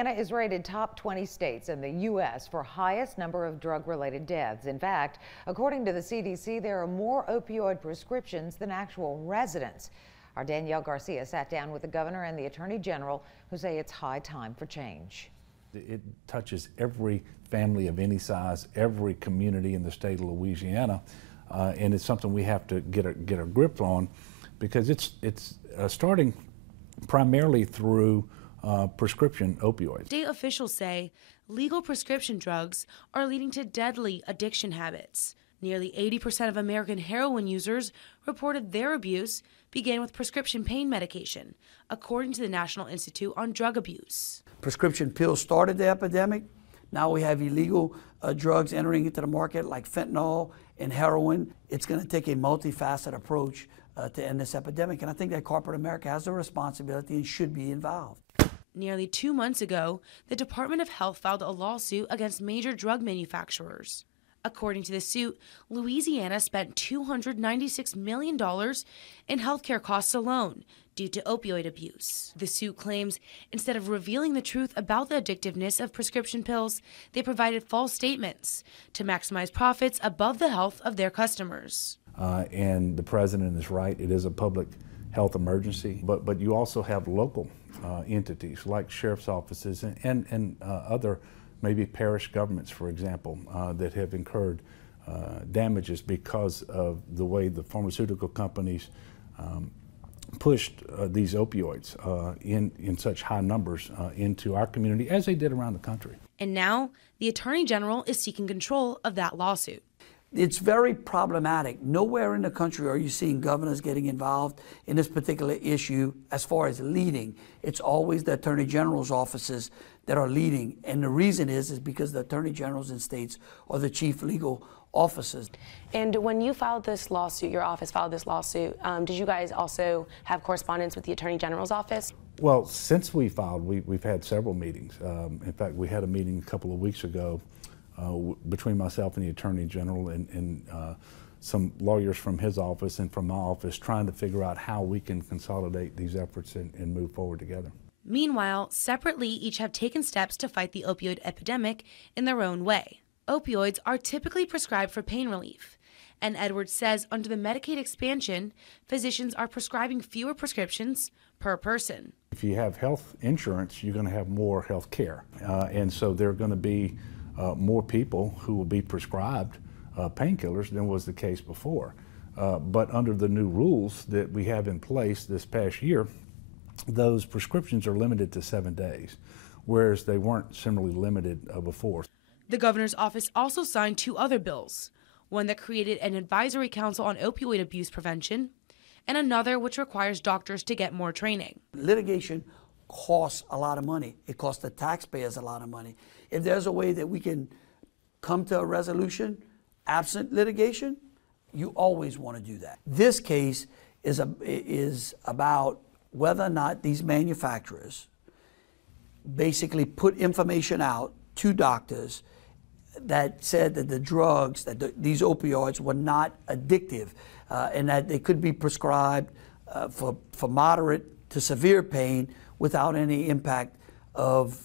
Louisiana is rated top 20 states in the U.S. for highest number of drug-related deaths. In fact, according to the CDC, there are more opioid prescriptions than actual residents. Our Danielle Garcia sat down with the governor and the attorney general, who say it's high time for change. It touches every family of any size, every community in the state of Louisiana, and it's something we have to get a grip on, because it's starting primarily through prescription opioids. State officials say legal prescription drugs are leading to deadly addiction habits. Nearly 80% of American heroin users reported their abuse began with prescription pain medication, according to the National Institute on Drug Abuse. Prescription pills started the epidemic. Now we have illegal drugs entering into the market like fentanyl and heroin. It's going to take a multifaceted approach to end this epidemic, and I think that corporate America has a responsibility and should be involved. Nearly 2 months ago, the Department of Health filed a lawsuit against major drug manufacturers. According to the suit, Louisiana spent $296 million in healthcare costs alone due to opioid abuse. The suit claims instead of revealing the truth about the addictiveness of prescription pills, they provided false statements to maximize profits above the health of their customers. And the president is right, it is a public health emergency, but you also have local entities like sheriff's offices and other maybe parish governments, for example, that have incurred damages because of the way the pharmaceutical companies pushed these opioids in such high numbers into our community, as they did around the country. And now the Attorney General is seeking control of that lawsuit. It's very problematic. Nowhere in the country are you seeing governors getting involved in this particular issue as far as leading. It's always the Attorney General's offices that are leading. And the reason is because the Attorney Generals in states are the chief legal officers. And when you filed this lawsuit, your office filed this lawsuit, did you guys also have correspondence with the Attorney General's office? Well, since we filed, we've had several meetings. In fact, we had a meeting a couple of weeks ago between myself and the Attorney General and some lawyers from his office and from my office, trying to figure out how we can consolidate these efforts and move forward together. Meanwhile, separately, each have taken steps to fight the opioid epidemic in their own way. Opioids are typically prescribed for pain relief, and Edwards says under the Medicaid expansion, physicians are prescribing fewer prescriptions per person. If you have health insurance, you're going to have more health care, and so there are going to be more people who will be prescribed painkillers than was the case before. But under the new rules that we have in place this past year, those prescriptions are limited to 7 days, whereas they weren't similarly limited before. The governor's office also signed 2 other bills, one that created an advisory council on opioid abuse prevention, and another which requires doctors to get more training. Litigation costs a lot of money. It costs the taxpayers a lot of money. If there's a way that we can come to a resolution absent litigation, you always want to do that. This case is about whether or not these manufacturers basically put information out to doctors that said that the drugs, these opioids were not addictive, and that they could be prescribed for moderate to severe pain without any impact of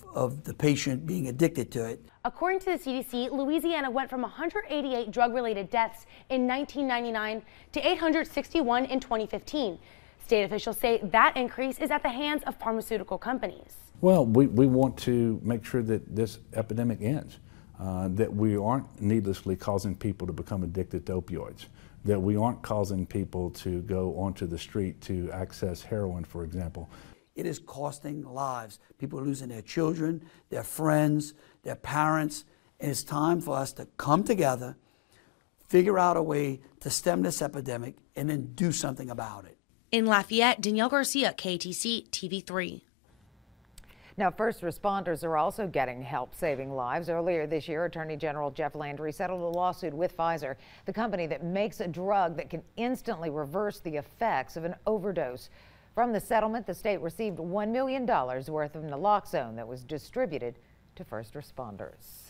the patient being addicted to it. According to the CDC, Louisiana went from 188 drug-related deaths in 1999 to 861 in 2015. State officials say that increase is at the hands of pharmaceutical companies. Well, we want to make sure that this epidemic ends, that we aren't needlessly causing people to become addicted to opioids, that we aren't causing people to go onto the street to access heroin, for example. It is costing lives. People are losing their children, their friends, their parents, and it's time for us to come together, figure out a way to stem this epidemic, and then do something about it. In Lafayette, Danielle Garcia, KATC TV3. Now, first responders are also getting help saving lives. Earlier this year, Attorney General Jeff Landry settled a lawsuit with Pfizer, the company that makes a drug that can instantly reverse the effects of an overdose. From the settlement, the state received $1 million worth of naloxone that was distributed to first responders.